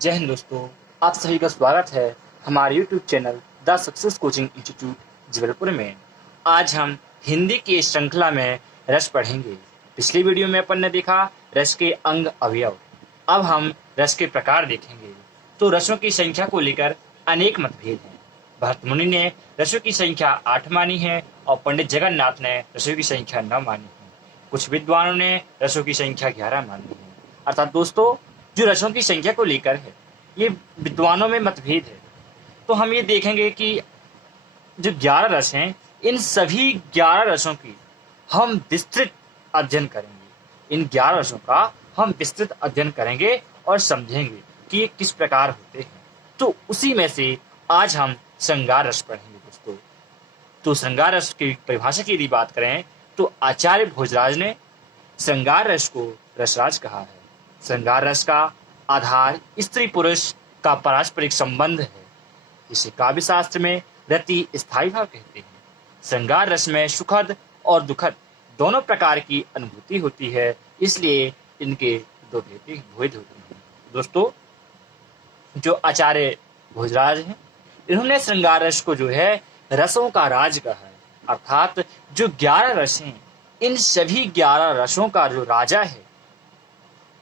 जय हिंद दोस्तों, आप सभी का स्वागत है हमारे YouTube channel the success coaching institute Jabalpur में। आज हम हिंदी की इस श्रृंखला में रस पढ़ेंगे। पिछली वीडियो में अपन ने देखा रस के अंग अवयव। अब हम रस के प्रकार देखेंगे। तो रसों की संख्या को लेकर अनेक मतभेद हैं। भरत मुनि ने रसों की संख्या 8 मानी है और पंडित जगन्नाथ ने रसों की संख्या 9 मानी है। कुछ विद्वानों ने रसों की संख्या 11 मानी है। अर्थात दोस्तों, जो रसों की संख्या को लेकर है, ये विद्वानों में मतभेद है। तो हम ये देखेंगे कि जो 11 रस हैं, इन सभी 11 रसों की हम विस्तृत अध्ययन करेंगे। इन 11 रसों का हम विस्तृत अध्ययन करेंगे और समझेंगे कि ये किस प्रकार होते हैं। तो उसी में से आज हम श्रृंगार रस पढ़ेंगे दोस्तों। तो श्रृंगार रस की परिभाषा की यदि बात करें तो आचार्य भोजराज ने श्रृंगार रस को रसराज कहा है। श्रृंगार रस का आधार स्त्री पुरुष का पारस्परिक संबंध है। इसे काव्य शास्त्र में रति स्थायी भाव कहते हैं। श्रृंगार रस में सुखद और दुखद दोनों प्रकार की अनुभूति होती है, इसलिए इनके दो भेद होते हैं। दोस्तों, जो आचार्य भोजराज हैं, इन्होंने श्रृंगार रस को जो है रसों का राज कहा है। अर्थात जो 11 रस हैं, इन सभी 11 रसों का जो राजा है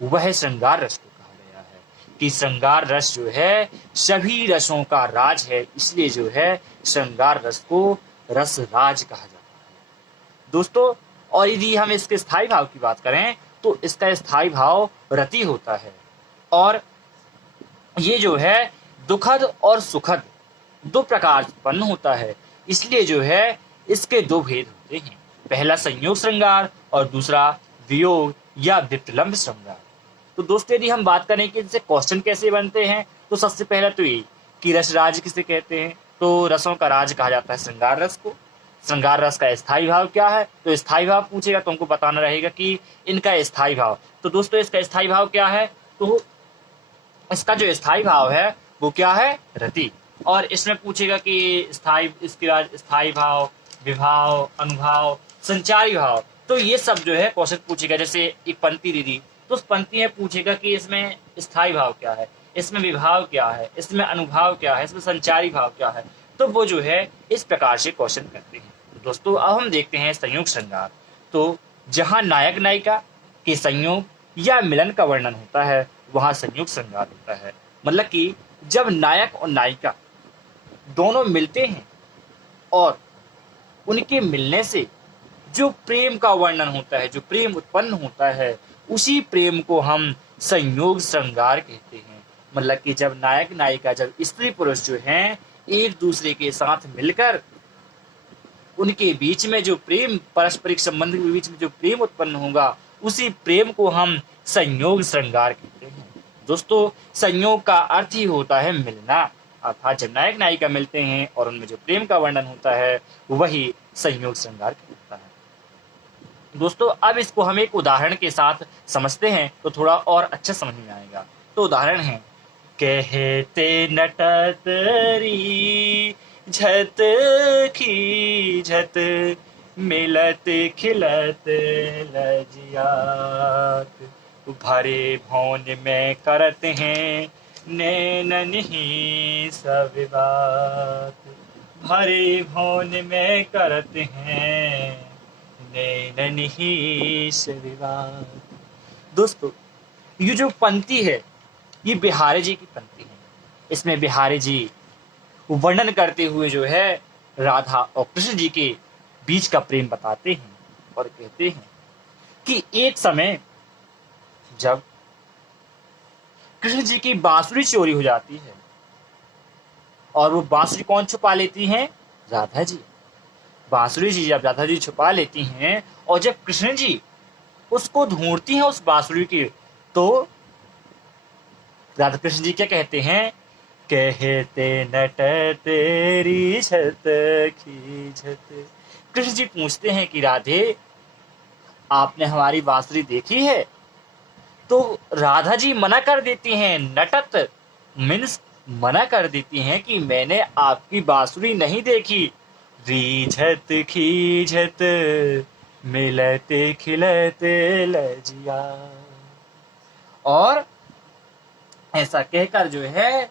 वह श्रृंगार रस को कहा गया है कि श्रृंगार रस जो है सभी रसों का राज है, इसलिए जो है श्रृंगार रस को रस राज कहा जाता है। दोस्तों, और यदि हम इसके स्थायी भाव की बात करें तो इसका स्थायी भाव रति होता है और ये जो है दुखद और सुखद दो प्रकार उत्पन्न होता है, इसलिए जो है इसके दो भेद होते हैं। पहला संयोग श्रृंगार और दूसरा वियोग या विप्रलंब श्रृंगार। तो दोस्तों, यदि हम बात करें कि इनसे क्वेश्चन कैसे बनते हैं तो सबसे पहला तो ये कि रस राज किसे कहते हैं, तो रसों का राज कहा जाता है श्रृंगार रस को। श्रृंगार रस का स्थायी भाव क्या है, तो स्थायी भाव पूछेगा तो हमको बताना रहेगा कि इनका स्थायी भाव। तो दोस्तों, इसका स्थायी भाव क्या है, तो इसका जो स्थायी भाव है वो क्या है, रति। और इसमें पूछेगा कि स्थायी भाव, विभाव, अनुभाव, संचारी भाव। तो ये सब जो है क्वेश्चन पूछेगा। जैसे एक पंक्ति दे दी तो उस पंक्ति में पूछेगा कि इसमें स्थायी भाव क्या है, इसमें विभाव क्या है, इसमें अनुभाव क्या है, इसमें संचारी भाव क्या है। तो वो जो है इस प्रकार से क्वेश्चन करते हैं। तो दोस्तों, अब हम देखते हैं संयोग श्रृंगार। तो जहाँ नायक नायिका के संयोग या मिलन का वर्णन होता है वहां संयोग श्रृंगार होता है। मतलब कि जब नायक और नायिका दोनों मिलते हैं और उनके मिलने से जो प्रेम का वर्णन होता है, जो प्रेम उत्पन्न होता है, उसी प्रेम को हम संयोग श्रृंगार कहते हैं। मतलब कि जब नायक नायिका, जब स्त्री पुरुष जो हैं एक दूसरे के साथ मिलकर उनके बीच में जो प्रेम, पारस्परिक संबंध के बीच में जो प्रेम उत्पन्न होगा, उसी प्रेम को हम संयोग श्रृंगार कहते हैं। दोस्तों, संयोग का अर्थ ही होता है मिलना। अर्थात जब नायक नायिका मिलते हैं और उनमें जो प्रेम का वर्णन होता है वही संयोग श्रृंगार कहलाता है। दोस्तों, अब इसको हम एक उदाहरण के साथ समझते हैं तो थोड़ा और अच्छा समझ में आएगा। तो उदाहरण है, कहते नटतरी झत खीझत मिलत खिलत लजियात भरे भौन में करते हैं नैनन ही सब बात। भरे भौन में करते हैं नैनन ही सब बात। दोस्तों, ये जो पंक्ति है ये बिहारी जी की पंक्ति है। इसमें बिहारी जी वर्णन करते हुए जो है राधा और कृष्ण जी के बीच का प्रेम बताते हैं और कहते हैं कि एक समय जब कृष्ण जी की बांसुरी चोरी हो जाती है और वो बांसुरी कौन छुपा लेती हैं, राधा जी। बांसुरी जी जब राधा जी छुपा लेती हैं और जब कृष्ण जी उसको ढूंढती हैं उस बांसुरी की, तो राधा कृष्ण जी क्या कहते हैं, कहते नट तेरी छत खींचत। कृष्ण जी पूछते हैं कि राधे, आपने हमारी बांसुरी देखी है? तो राधा जी मना कर देती हैं। नटत मीन्स मना कर देती हैं कि मैंने आपकी बांसुरी नहीं देखी। रीझत खीझत मिलते खिलते लजिया। ऐसा कहकर जो है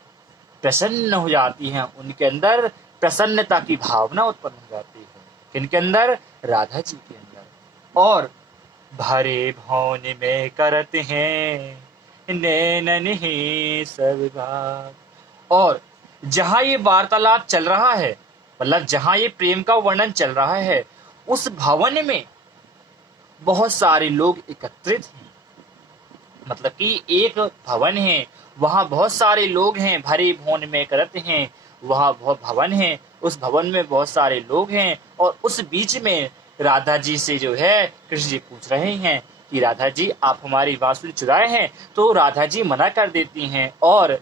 प्रसन्न हो जाती हैं। उनके अंदर प्रसन्नता की भावना उत्पन्न हो जाती है। किनके अंदर? राधा जी के अंदर। और भरे भवन में करते हैं नैनन ही सब बात। और जहां ये वार्तालाप चल रहा है, मतलब जहां ये प्रेम का वर्णन चल रहा है, उस भवन में बहुत सारे लोग एकत्रित हैं। मतलब कि एक भवन है, वहां बहुत सारे लोग हैं। भरे भवन में करते हैं, वहां बहुत भवन है, उस भवन में बहुत सारे लोग हैं। और उस बीच में राधा जी से जो है कृष्ण जी पूछ रहे हैं कि राधा जी आप हमारी बांसुरी चुराए हैं। तो राधा जी मना कर देती हैं और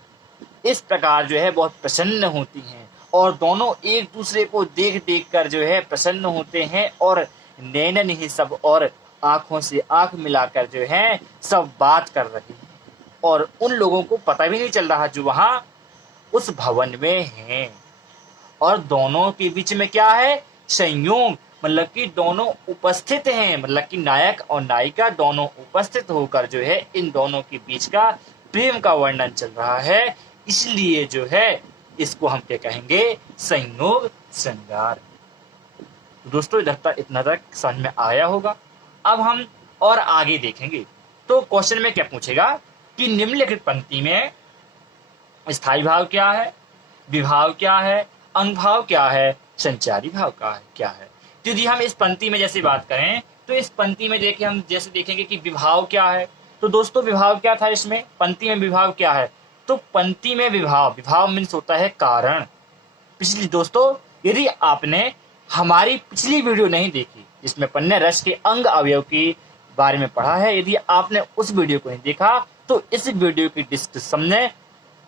इस प्रकार जो है बहुत प्रसन्न होती हैं। और दोनों एक दूसरे को देख देख कर जो है प्रसन्न होते हैं और नैनन ही सब, और आंखों से आंख मिलाकर जो है सब बात कर रहे हैं। और उन लोगों को पता भी नहीं चल रहा जो वहां उस भवन में हैं। और दोनों के बीच में क्या है? संयोग, मतलब कि दोनों उपस्थित हैं। मतलब कि नायक और नायिका दोनों उपस्थित होकर जो है इन दोनों के बीच का प्रेम का वर्णन चल रहा है। इसलिए जो है इसको हम क्या कहेंगे? संयोग श्रृंगार। दोस्तों इधर तक इतना तक समझ में आया होगा। अब हम और आगे देखेंगे। तो क्वेश्चन में क्या पूछेगा कि निम्नलिखित पंक्ति में स्थायी भाव क्या है, विभाव क्या है, अनुभाव क्या है, संचारी भाव का है क्या है। तो यदि हम इस पंक्ति में जैसे बात करें तो इस पंक्ति में देखें, हम जैसे देखेंगे कि विभाव क्या है। तो दोस्तों विभाव क्या था इसमें? पंक्ति में विभाव क्या है? तो पंक्ति में विभाव मीन्स होता है कारण। पिछली दोस्तों यदि आपने हमारी पिछली वीडियो नहीं देखी जिसमें अपन ने रस के अंग अवयव के बारे में पढ़ा है, यदि आपने उस वीडियो को नहीं देखा तो इस वीडियो की डिस्क्रिप्शन में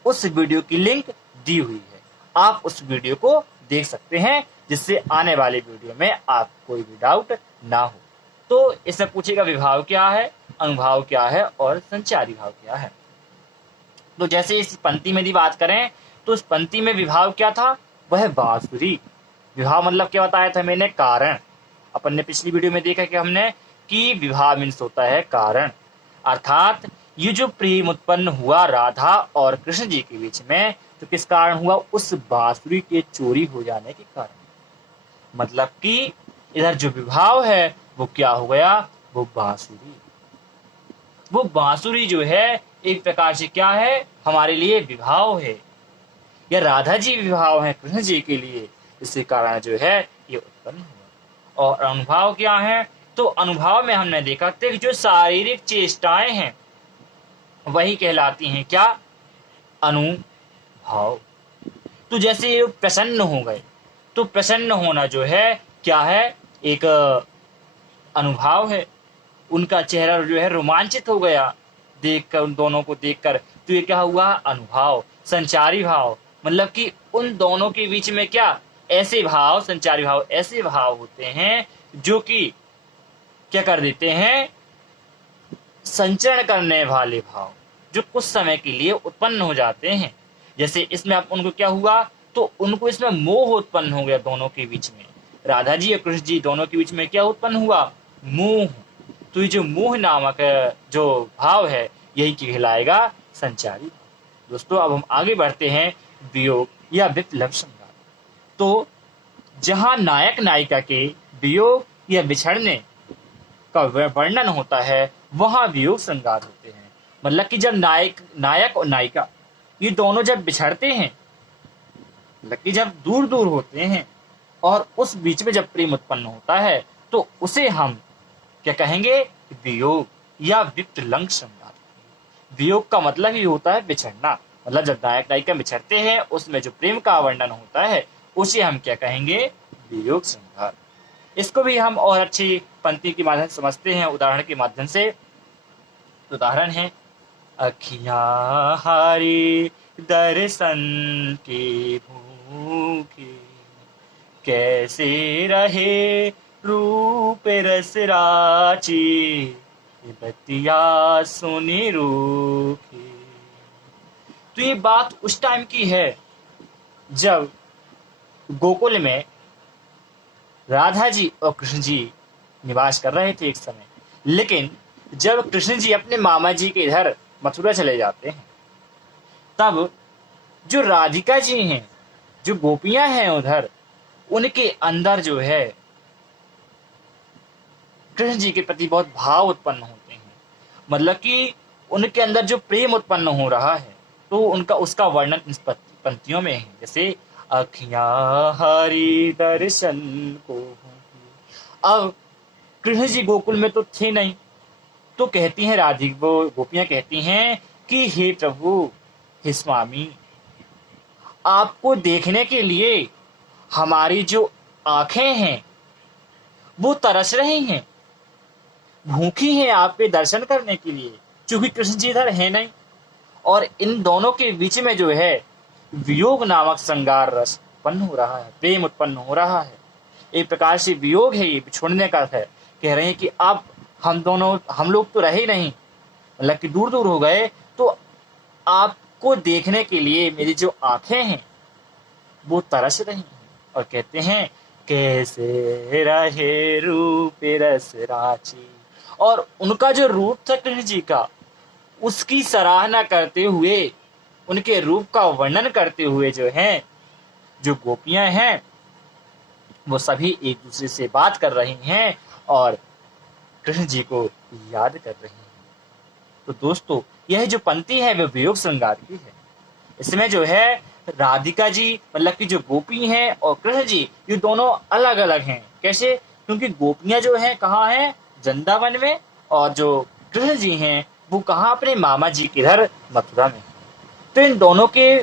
उस वीडियो की लिंक दी हुई है, आप उस वीडियो को देख सकते हैं, जिससे आने वाले वीडियो में आप कोई भी डाउट ना हो। तो इसमें पूछेगा विभाव क्या है, अनुभाव क्या है और संचारी भाव क्या है। तो जैसे इस पंक्ति में यदि बात करें तो इस पंक्ति में विभाव क्या था? वह बांसुरी। विभाव मतलब क्या बताया था मैंने? कारण। अपन ने पिछली वीडियो में देखा कि हमने कि विभाव मीन्स होता है कारण, अर्थात ये जो प्रेम उत्पन्न हुआ राधा और कृष्ण जी के बीच में, तो किस कारण हुआ? उस बांसुरी के चोरी हो जाने के कारण। मतलब कि इधर जो विभाव है वो क्या हो गया? वो बांसुरी। वो बांसुरी जो है एक प्रकार से क्या है? हमारे लिए विभाव है, या राधा जी विभाव है कृष्ण जी के लिए, इसी कारण जो है ये उत्पन्न हुआ। और अनुभाव क्या है? तो अनुभाव में हमने देखा कि जो शारीरिक चेष्टाएं हैं वही कहलाती हैं क्या? अनुभाव। तो जैसे ये प्रसन्न हो गए, तो प्रसन्न होना जो है क्या है? एक अनुभाव है। उनका चेहरा जो है रोमांचित हो गया देखकर, उन दोनों को देखकर, तो ये क्या हुआ? अनुभव। संचारी भाव मतलब कि उन दोनों के बीच में क्या ऐसे भाव, संचारी भाव ऐसे भाव होते हैं जो कि क्या कर देते हैं? संचरण करने वाले भाव जो कुछ समय के लिए उत्पन्न हो जाते हैं। जैसे इसमें आप उनको क्या हुआ? तो उनको इसमें मोह उत्पन्न हो गया दोनों के बीच में। राधा जी और कृष्ण जी दोनों के बीच में क्या उत्पन्न हुआ? मोह। तो ये जो मोह नामक जो भाव है यही कहलाएगा संचारी। दोस्तों अब हम आगे बढ़ते हैं वियोग या विप्लव श्रृंगार। तो जहां नायक नायिका के वियोग या बिछड़ने का वर्णन होता है वहां वियोग श्रृंगार होते हैं। मतलब कि जब नायक और नायिका ये दोनों जब बिछड़ते हैं, मतलब कि जब दूर दूर होते हैं और उस बीच में जब प्रेम उत्पन्न होता है, तो उसे हम क्या कहेंगे? वियोग या विप्लव श्रृंगार। वियोग का मतलब ही होता है बिछड़ना। मतलब जब नायक नायिका बिछड़ते हैं उसमें जो प्रेम का वर्णन होता है उसे हम क्या कहेंगे? वियोग श्रृंगार। इसको भी हम और अच्छी पंक्ति के माध्यम से समझते हैं, उदाहरण के माध्यम से। उदाहरण है, अखियां हारी दर्शन के भूखे, कैसे रहे रूप रस राची, बतिया सुनी रूखी। तो ये बात उस टाइम की है जब गोकुल में राधा जी और कृष्ण जी निवास कर रहे थे एक समय। लेकिन जब कृष्ण जी अपने मामा जी के इधर मथुरा चले जाते हैं तब जो राधिका जी हैं, जो गोपियां हैं उधर, उनके अंदर जो है कृष्ण जी के प्रति बहुत भाव उत्पन्न होते हैं। मतलब कि उनके अंदर जो प्रेम उत्पन्न हो रहा है, तो उनका उसका वर्णन इस पंक्तियों में है। जैसे अखियां हरि दर्शन को होंगी। अब कृष्ण जी गोकुल में तो थे नहीं, तो कहती हैं वो गोपियां कहती हैं कि हे प्रभु, हे स्वामी, आपको देखने के लिए हमारी जो आंखें हैं वो तरस रही हैं, भूखी हैं आपके दर्शन करने के लिए, क्योंकि कृष्ण जी इधर है नहीं। और इन दोनों के बीच में जो है वियोग नामक श्रृंगार रस उत्पन्न हो रहा है, प्रेम उत्पन्न हो रहा है। एक प्रकार से वियोग है, ये छोड़ने का है। कह रहे हैं कि अब हम लोग तो रहे नहीं, मतलब कि दूर दूर हो गए, तो आपको देखने के लिए मेरी जो आंखें हैं वो तरस रही हैं। और कहते हैं कैसे रहे रूप रस राची। और उनका जो रूप था कृष्ण जी का, उसकी सराहना करते हुए, उनके रूप का वर्णन करते हुए जो है, जो गोपियां हैं वो सभी एक दूसरे से बात कर रही हैं और कृष्ण जी को याद कर रही हैं। तो दोस्तों, यह जो पंक्ति है वह वियोग श्रृंगार की है। इसमें जो है राधिका जी, मतलब कि जो गोपी हैं, और कृष्ण जी, ये दोनों अलग अलग हैं। कैसे? क्योंकि गोपियां जो हैं कहाँ हैं? वृंदावन में, और जो कृष्ण जी हैं वो कहाँ? अपने मामा जी के घर मथुरा में। तो इन दोनों के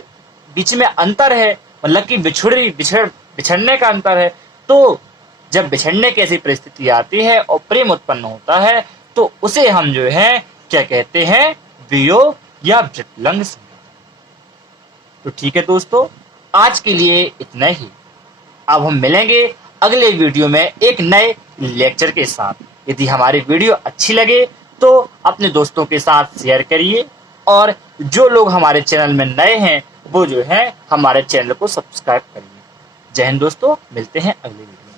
बीच में अंतर है, मतलब कि बिछड़ने का अंतर है। तो जब बिछड़ने की ऐसी परिस्थिति आती है और प्रेम उत्पन्न होता है, तो उसे हम जो है क्या कहते हैं? वियोग या विकलंग। तो ठीक है दोस्तों, आज के लिए इतना ही। अब हम मिलेंगे अगले वीडियो में एक नए लेक्चर के साथ। यदि हमारी वीडियो अच्छी लगे तो अपने दोस्तों के साथ शेयर करिए, और जो लोग हमारे चैनल में नए हैं वो जो है हमारे चैनल को सब्सक्राइब करिए। जय हिंद दोस्तों, मिलते हैं अगले वीडियो में।